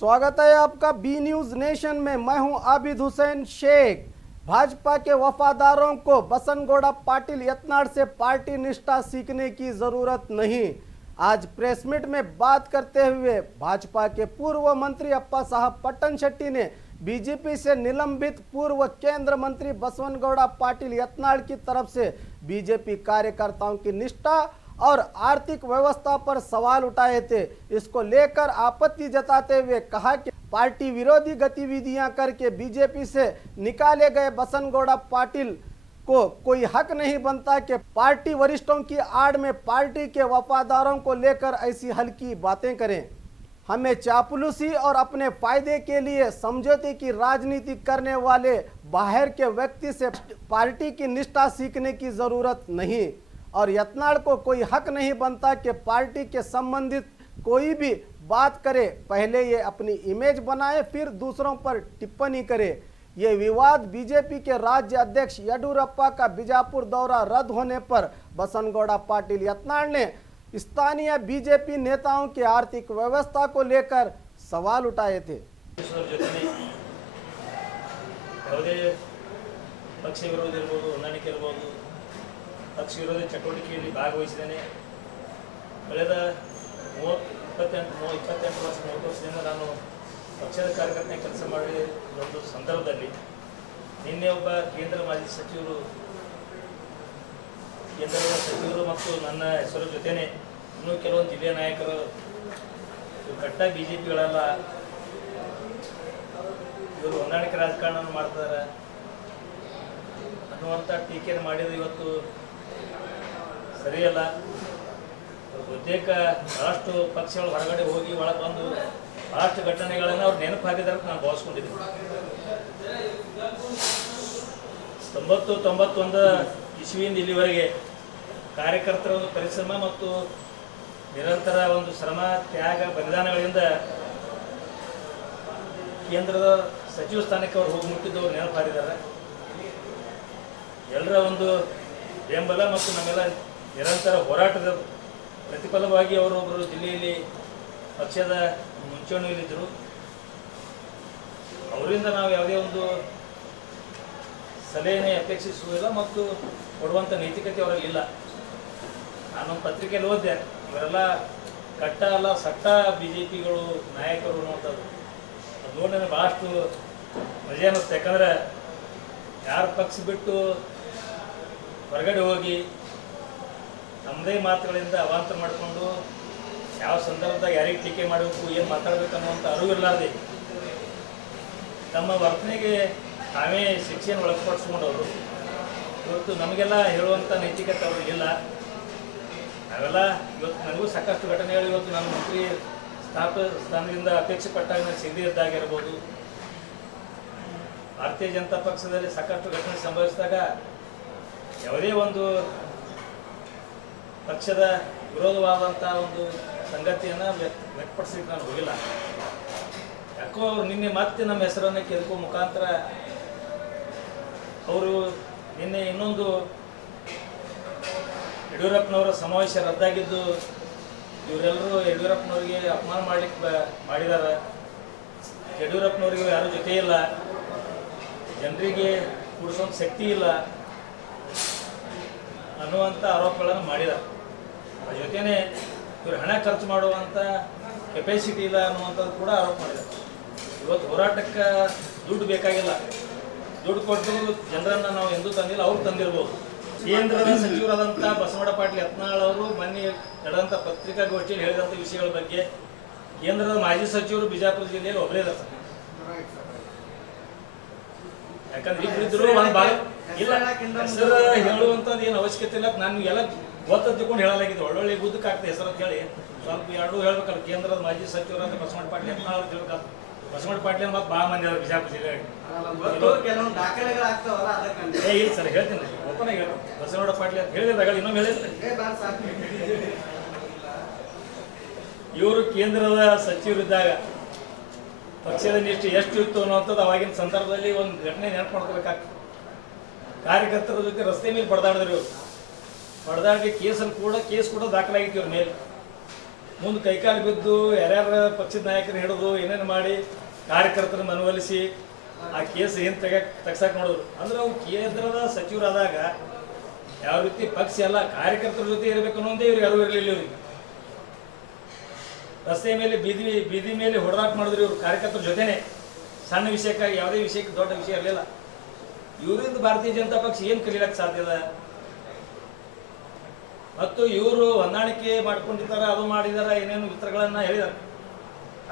स्वागत है आपका बी न्यूज नेशन में। मैं हूं आबिद हुसैन शेख। भाजपा के वफादारों को बसनगौड़ा पाटिल यत्नाड़ से पार्टी निष्ठा सीखने की जरूरत नहीं। आज प्रेस मीट में बात करते हुए भाजपा के पूर्व मंत्री अप्पा साहब पट्टन शेट्टी ने बीजेपी से निलंबित पूर्व केंद्र मंत्री बसवनगौड़ा पाटिल यत्नाड़ की तरफ से बीजेपी कार्यकर्ताओं की निष्ठा और आर्थिक व्यवस्था पर सवाल उठाए थे। इसको लेकर आपत्ति जताते हुए कहा कि पार्टी विरोधी गतिविधियां करके बीजेपी से निकाले गए बसनगौड़ा पाटिल को कोई हक नहीं बनता कि पार्टी वरिष्ठों की आड़ में पार्टी के वफादारों को लेकर ऐसी हल्की बातें करें। हमें चापलूसी और अपने फायदे के लिए समझौते की राजनीति करने वाले बाहर के व्यक्ति से पार्टी की निष्ठा सीखने की जरूरत नहीं और यत्नाड़ को कोई हक नहीं बनता कि पार्टी के संबंधित कोई भी बात करे। पहले ये अपनी इमेज बनाए फिर दूसरों पर टिप्पणी करे। ये विवाद बीजेपी के राज्य अध्यक्ष येडियुरप्पा का बीजापुर दौरा रद्द होने पर बसनगौड़ा पाटिल यत्नाड़ ने स्थानीय बीजेपी नेताओं की आर्थिक व्यवस्था को लेकर सवाल उठाए थे। ಪಕ್ಷ ವಿರೋಧಿ ಚಟುವಟಿಕೆಯಲ್ಲಿ ಭಾಗವಹಿಸಿದ್ದೇನೆ. ಕಳೆದ 28 ವರ್ಷದಿಂದ ನಾನು ಪಕ್ಷದ ಕಾರ್ಯಕರ್ತನ ಕೆಲಸ ಮಾಡಿ ಒಂದು ಸಂದರ್ಭದಲ್ಲಿ ನಿನ್ನೆ ಒಬ್ಬ ಕೇಂದ್ರದ ಮಾಜಿ ಸಚಿವರು ಮತ್ತು ನನ್ನ ಹೆಸರು ಜೊತೆನೆ ಇನ್ನೂ ಕೆಲವೊಂದು ಜಿಲ್ಲೆಯ ನಾಯಕರು ಕಟ್ಟ ಬಿಜೆಪಿಗಳೆಲ್ಲ ಇವರು ಹೊಂದಾಣಿಕೆ ರಾಜಕಾರಣವನ್ನು ಮಾಡ್ತಾರೆ ಅನ್ನುವಂಥ ಟೀಕೆಯನ್ನು ಮಾಡಿದ ಇವತ್ತು ಸರಿಯಲ್ಲ. ಬಹುತೇಕ ಬಹಳಷ್ಟು ಪಕ್ಷಗಳು ಹೊರಗಡೆ ಹೋಗಿ ಒಳಗೆ ಬಂದು ಬಹಳಷ್ಟು ಘಟನೆಗಳನ್ನು ಅವ್ರು ನೆನಪು ಹಾಕಿದ್ದಾರೆ ನಾನು ಭಾವಿಸ್ಕೊಂಡಿದ್ದೀನಿ. 90-91 ಇಸ್ವಿಯಿಂದ ಇಲ್ಲಿವರೆಗೆ ಕಾರ್ಯಕರ್ತರ ಒಂದು ಪರಿಶ್ರಮ ಮತ್ತು ನಿರಂತರ ಒಂದು ಶ್ರಮ ತ್ಯಾಗ ಬಲಿದಾನಗಳಿಂದ ಕೇಂದ್ರದ ಸಚಿವ ಸ್ಥಾನಕ್ಕೆ ಅವರು ಹೋಗಿ ಮುಟ್ಟಿದ್ದವರು ನೆನಪು ಹಾಕಿದ್ದಾರೆ. ಎಲ್ಲರ ಒಂದು ಬೆಂಬಲ ಮತ್ತು ನಮ್ಮೆಲ್ಲ ನಿರಂತರ ಹೋರಾಟದ ಪ್ರತಿಫಲವಾಗಿ ಅವರೊಬ್ಬರು ಜಿಲ್ಲೆಯಲ್ಲಿ ಪಕ್ಷದ ಮುಂಚೂಣಿಯಲ್ಲಿದ್ದರು. ಅವರಿಂದ ನಾವು ಯಾವುದೇ ಒಂದು ಸಲಹೆನೇ ಅಪೇಕ್ಷಿಸುವುದಿಲ್ಲ ಮತ್ತು ಕೊಡುವಂಥ ನೈತಿಕತೆ ಅವರಲ್ಲಿ ಇಲ್ಲ. ನಾನೊಂದು ಪತ್ರಿಕೆಯಲ್ಲಿ ಓದಿದೆ, ಇವರೆಲ್ಲ ಕಟ್ಟ ಅಲ್ಲ ಸಟ್ಟ ಬಿಜೆಪಿಗಳು ನಾಯಕರು ಅನ್ನುವಂಥದ್ದು. ಅದು ನೋಡಿ ನನಗೆ ಭಾಳಷ್ಟು ಮಜೆ ಅನ್ನಿಸ್ತು. ಯಾಕಂದರೆ ಯಾರು ಪಕ್ಷ ಬಿಟ್ಟು ಹೊರಗಡೆ ಹೋಗಿ ನಮ್ಮದೇ ಮಾತುಗಳಿಂದ ಅವಾಂತರ ಮಾಡಿಕೊಂಡು ಯಾವ ಸಂದರ್ಭದಾಗ ಯಾರಿಗೆ ಟೀಕೆ ಮಾಡಬೇಕು ಏನು ಮಾತಾಡಬೇಕು ಅನ್ನುವಂಥ ಅರಿವಿರಲಾರ್ದೆ ತಮ್ಮ ವರ್ತನೆಗೆ ತಾವೇ ಶಿಕ್ಷೆಯನ್ನು ಒಳಪಡಿಸ್ಕೊಂಡವರು ಇವತ್ತು ನಮಗೆಲ್ಲ ಹೇಳುವಂಥ ನೈತಿಕತೆ ಅವ್ರಿಗಿಲ್ಲ. ನಾವೆಲ್ಲ ಇವತ್ತು ನನಗೂ ಸಾಕಷ್ಟು ಘಟನೆಗಳು ಇವತ್ತು ನನ್ನ ಮಂತ್ರಿ ಸ್ಥಾನದಿಂದ ಅಪೇಕ್ಷೆ ಪಟ್ಟಾಗ ನಾನು ಸಿಗದೇ ಇದ್ದಾಗಿರ್ಬೋದು, ಭಾರತೀಯ ಜನತಾ ಪಕ್ಷದಲ್ಲಿ ಸಾಕಷ್ಟು ಘಟನೆ ಸಂಭವಿಸಿದಾಗ ಯಾವುದೇ ಒಂದು ಪಕ್ಷದ ವಿರೋಧವಾದಂಥ ಒಂದು ಸಂಗತಿಯನ್ನು ವ್ಯಕ್ತಪಡಿಸಲಿಕ್ಕೆ ನಾನು ಹೋಗಿಲ್ಲ. ಯಾಕೋ ಅವರು ನಿನ್ನೆ ಮತ್ತೆ ನಮ್ಮ ಹೆಸರನ್ನು ಕೆದಕೋ ಮುಖಾಂತರ ಅವರು ನಿನ್ನೆ ಇನ್ನೊಂದು ಯಡಿಯೂರಪ್ಪನವರ ಸಮಾವೇಶ ರದ್ದಾಗಿದ್ದು ಇವರೆಲ್ಲರೂ ಯಡಿಯೂರಪ್ಪನವರಿಗೆ ಅಪಮಾನ ಮಾಡಿದ್ದಾರೆ. ಯಡಿಯೂರಪ್ಪನವರಿಗೆ ಯಾರೂ ಜೊತೆ ಇಲ್ಲ, ಜನರಿಗೆ ಕೂಡಿಸೋಂಥ ಶಕ್ತಿ ಇಲ್ಲ ಅನ್ನುವಂಥ ಆರೋಪಗಳನ್ನು ಮಾಡಿದ್ದಾರೆ. ಅದ್ರ ಜೊತೆಯೇ ಇವರು ಹಣ ಖರ್ಚು ಮಾಡುವಂಥ ಕೆಪಾಸಿಟಿ ಇಲ್ಲ ಅನ್ನುವಂಥದ್ದು ಕೂಡ ಆರೋಪ ಮಾಡಿದ್ದಾರೆ. ಇವತ್ತು ಹೋರಾಟಕ್ಕೆ ದುಡ್ಡು ಬೇಕಾಗಿಲ್ಲ, ದುಡ್ಡು ಕೊಟ್ಟು ಜನರನ್ನು ನಾವು ಎಂದೂ ತಂದಿಲ್ಲ, ಅವ್ರು ತಂದಿರ್ಬೋದು. ಕೇಂದ್ರದ ಸಚಿವರಾದಂಥ ಬಸವನಗೌಡ ಪಾಟೀಲ್ ಯತ್ನಾಳ್ ಅವರು ಮೊನ್ನೆ ನಡೆದಂಥ ಪತ್ರಿಕಾಗೋಷ್ಠಿಯಲ್ಲಿ ಹೇಳಿದಂಥ ವಿಷಯಗಳ ಬಗ್ಗೆ ಕೇಂದ್ರದ ಮಾಜಿ ಸಚಿವರು ಬಿಜಾಪುರ ಜಿಲ್ಲೆಯಲ್ಲಿ ಒಬ್ಬರೇ ಇದ್ದಾರೆ. ಯಾಕಂದ್ರೆ ಇಬ್ಬರಿದ್ರು ಒಂದು ಭಾಗ ಇಲ್ಲ, ಹೆಸರು ಹೇಳುವಂಥದ್ದು ಏನು ಅವಶ್ಯಕತೆ ಇಲ್ಲ. ನಾನು ಎಲ್ಲ ಗೊತ್ತ ತಿಳ್ಕೊಂಡು ಹೇಳಲಾಗಿದೆ. ಒಳ್ಳೊಳ್ಳೆ ಬುದ್ಧಕ್ಕೆ ಆಗ್ತದೆ ಹೆಸರು ಅಂತ ಹೇಳಿ ಸ್ವಲ್ಪ ಎರಡೂ ಹೇಳ್ಬೇಕಲ್ಲ. ಕೇಂದ್ರದ ಮಾಜಿ ಸಚಿವರಾದ ಬಸವನಗೌಡ ಪಾಟೀಲ್ ಯತ್ನಾಳ್ ಅವ್ರು ಹೇಳ್ಬೇಕು. ಬಸವನಗೌಡ ಪಾಟೀಲ್ ಮತ್ತು ಭಾಳ ಮಂದಿ ಅದಾರೆ ಬಿಜಾಪುರ ಜಿಲ್ಲೆಯಾಗ. ಇಲ್ಲ ಸರ್, ಹೇಳ್ತೀನಿ ಓಪನ್ ಆಗಿ ಹೇಳಿ. ಬಸವನಗೌಡ ಪಾಟೀಲ್ ಅಂತ ಹೇಳಿದಾಗ ಇನ್ನೊಮ್ಮೆ ಹೇಳಿದ್ರೆ ಇವರು ಕೇಂದ್ರದ ಸಚಿವರಿದ್ದಾಗ ಪಕ್ಷದ ನಿಷ್ಠೆ ಎಷ್ಟು ಇತ್ತು ಅನ್ನುವಂಥದ್ದು ಅವಾಗಿನ ಸಂದರ್ಭದಲ್ಲಿ ಒಂದು ಘಟನೆ ನೆನಪು ಮಾಡ್ಕೋಬೇಕಾಗ್ತದೆ. ಕಾರ್ಯಕರ್ತರ ಜೊತೆ ರಸ್ತೆ ಮೇಲೆ ಬಡದಾಡಿದ್ರು ಇವರು. ಬಡದಾಡಿ ಕೇಸ್ ಕೂಡ ದಾಖಲಾಗಿತ್ತು ಇವ್ರ ಮೇಲೆ. ಮುಂದೆ ಕೈಕಾಲು ಬಿದ್ದು ಯಾರ್ಯಾರ ಪಕ್ಷದ ನಾಯಕರನ್ನ ಹಿಡಿದು ಏನೇನು ಮಾಡಿ ಕಾರ್ಯಕರ್ತರನ್ನ ಮನವೊಲಿಸಿ ಆ ಕೇಸ್ ಏನು ತೆಗ್ಸಕ್ಕೆ ನೋಡಿದ್ರು ಅಂದ್ರೆ ಅವು ಕೇಂದ್ರದ ಸಚಿವರಾದಾಗ ಯಾವ ರೀತಿ ಪಕ್ಷ ಎಲ್ಲ ಕಾರ್ಯಕರ್ತರ ಜೊತೆ ಇರಬೇಕು ಅನ್ನೋದೇ ಇವ್ರಿಗೆ ಯಾರು ಇರಲಿಲ್ಲ. ಇವ್ರಿಗೆ ರಸ್ತೆ ಮೇಲೆ ಬೀದಿ ಮೇಲೆ ಹೊಡೆದಾಟ ಮಾಡಿದ್ರು ಇವರು ಕಾರ್ಯಕರ್ತರ ಜೊತೆನೆ. ಸಣ್ಣ ವಿಷಯಕ್ಕಾಗಿ ಯಾವುದೇ ವಿಷಯಕ್ಕೆ ದೊಡ್ಡ ವಿಷಯ ಇರಲಿಲ್ಲ. ಇವರಿಂದ ಭಾರತೀಯ ಜನತಾ ಪಕ್ಷ ಏನು ಕಲಿಯಕ್ಕೆ ಸಾಧ್ಯದ? ಮತ್ತು ಇವರು ಹೊಂದಾಣಿಕೆ ಮಾಡ್ಕೊಂಡಿದ್ದಾರೆ, ಅದು ಮಾಡಿದ್ದಾರೆ, ಏನೇನು ಉತ್ತರಗಳನ್ನು ಹೇಳಿದ್ದಾರೆ.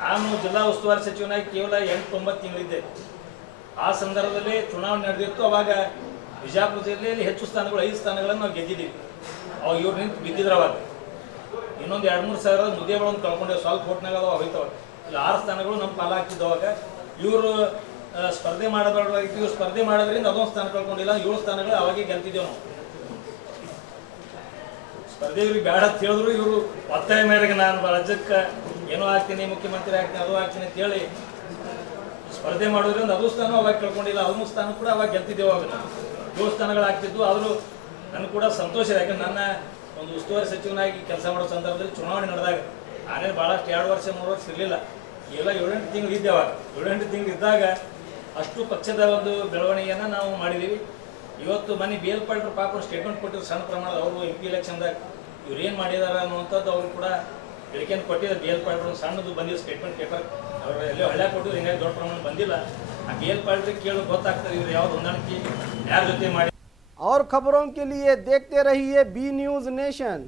ನಾನು ಜಿಲ್ಲಾ ಉಸ್ತುವಾರಿ ಸಚಿವನಾಗಿ ಕೇವಲ 8-9 ತಿಂಗಳಿದ್ದೆ. ಆ ಸಂದರ್ಭದಲ್ಲಿ ಚುನಾವಣೆ ನಡೆದಿತ್ತು. ಅವಾಗ ಬಿಜಾಪುರ ಜಿಲ್ಲೆಯಲ್ಲಿ ಹೆಚ್ಚು ಸ್ಥಾನಗಳು 5 ಸ್ಥಾನಗಳನ್ನು ನಾವು ಗೆದ್ದಿದ್ದೀವಿ. ಅವಾಗ ಇವ್ರು ನಿಂತು ಬಿದ್ದಿದ್ರು. ಅವಾಗ ಇನ್ನೊಂದು 2-3 ಸಾವಿರ ಮುದ್ದೆಗಳನ್ನು ಕಳ್ಕೊಂಡೇವೆ. ಸ್ವಲ್ಪ ಓಟ್ನಾಗ ಅದಾವ ಹೋಯ್ತವ. ಇಲ್ಲಿ 6 ಸ್ಥಾನಗಳು ನಮ್ಮ ಪಾಲಾಗ್ತಿದ್ದು. ಅವಾಗ ಇವರು ಸ್ಪರ್ಧೆ ಮಾಡಬಾರ್ದಾಗಿತ್ತು. ಇವ್ರು ಸ್ಪರ್ಧೆ ಮಾಡೋದ್ರಿಂದ ಅದೊಂದು ಸ್ಥಾನ ಕಳ್ಕೊಂಡಿಲ್ಲ. 7 ಸ್ಥಾನಗಳು ಅವಾಗೇ ಗೆಲ್ತಿದ್ದೇವೆ ನಾವು. ಸ್ಪರ್ಧೆ ಇವ್ರಿಗೆ ಬೇಡ ಅಂತ ಹೇಳಿದ್ರು ಇವರು ಒತ್ತಾಯ ಮೇರೆಗೆ ನಾನು ರಾಜ್ಯಕ್ಕೆ ಏನೋ ಆಗ್ತೀನಿ, ಮುಖ್ಯಮಂತ್ರಿ ಆಗ್ತೀನಿ, ಅದು ಆಗ್ತೀನಿ ಅಂತ ಹೇಳಿ ಸ್ಪರ್ಧೆ ಮಾಡೋದ್ರಿಂದ ಅದು ಸ್ಥಾನ ಅವಾಗ ಕಳ್ಕೊಂಡಿಲ್ಲ. ಅದನ್ನು ಸ್ಥಾನ ಕೂಡ ಅವಾಗ ಗೆಲ್ತಿದ್ದೇವೆ. ಅವಾಗ 7 ಸ್ಥಾನಗಳು ಆಗ್ತಿದ್ವು. ಆದರೂ ನನಗೆ ಕೂಡ ಸಂತೋಷ ಇದೆ. ಯಾಕಂದ್ರೆ ನನ್ನ ಒಂದು ಉಸ್ತುವಾರಿ ಸಚಿವನಾಗಿ ಕೆಲಸ ಮಾಡೋ ಸಂದರ್ಭದಲ್ಲಿ ಚುನಾವಣೆ ನಡೆದಾಗ ನಾನೇ ಭಾಳಷ್ಟು 2 ವರ್ಷ 3 ವರ್ಷ ಇರಲಿಲ್ಲ. ಎಲ್ಲ 7-8 ತಿಂಗಳು ಇದ್ದೆ. ಅವಾಗ 7-8 ತಿಂಗಳು ಇದ್ದಾಗ ಅಷ್ಟು ಪಕ್ಷದ ಒಂದು ಬೆಳವಣಿಗೆಯನ್ನು ನಾವು ಮಾಡಿದ್ದೀವಿ. ಇವತ್ತು ಮನೆ ಬೇಲ್ ಪಾಲ್ಟ್ರು ಪಾಪ ಸ್ಟೇಟ್ಮೆಂಟ್ ಕೊಟ್ಟಿದ್ರು ಸಣ್ಣ ಪ್ರಮಾಣದ. ಅವರು MP ಎಲೆಕ್ಷನ್ದಾಗ ಇವ್ರು ಏನು ಮಾಡಿದಾರೆ ಅನ್ನುವಂಥದ್ದು ಅವ್ರು ಕೂಡ ಹೇಳಿಕೆಯನ್ನು ಕೊಟ್ಟಿದ್ದಾರೆ. ಬೇಲ್ ಪಾಲ್ಟ್ರು ಸಣ್ಣದು ಬಂದಿದ್ದು ಸ್ಟೇಟ್ಮೆಂಟ್ ಪೇಪರ್ ಅವರು ಎಲ್ಲೋ ಹಳ್ಳ್ಯ ಕೊಟ್ಟಿದ್ರು. ಹಿಂಗಾಗಿ ದೊಡ್ಡ ಪ್ರಮಾಣ ಬಂದಿಲ್ಲ. ಆ ಬೇಲ್ ಪಾಲ್ಟ್ರಿಗೆ ಕೇಳಿ ಗೊತ್ತಾಗ್ತದೆ ಇವ್ರು ಯಾವ್ದು ಹೊಂದಾಣಿಕೆ ಯಾರ ಜೊತೆ ಮಾಡಿ. और खबरों के लिए देखते रहिए बी न्यूज़ नेशन।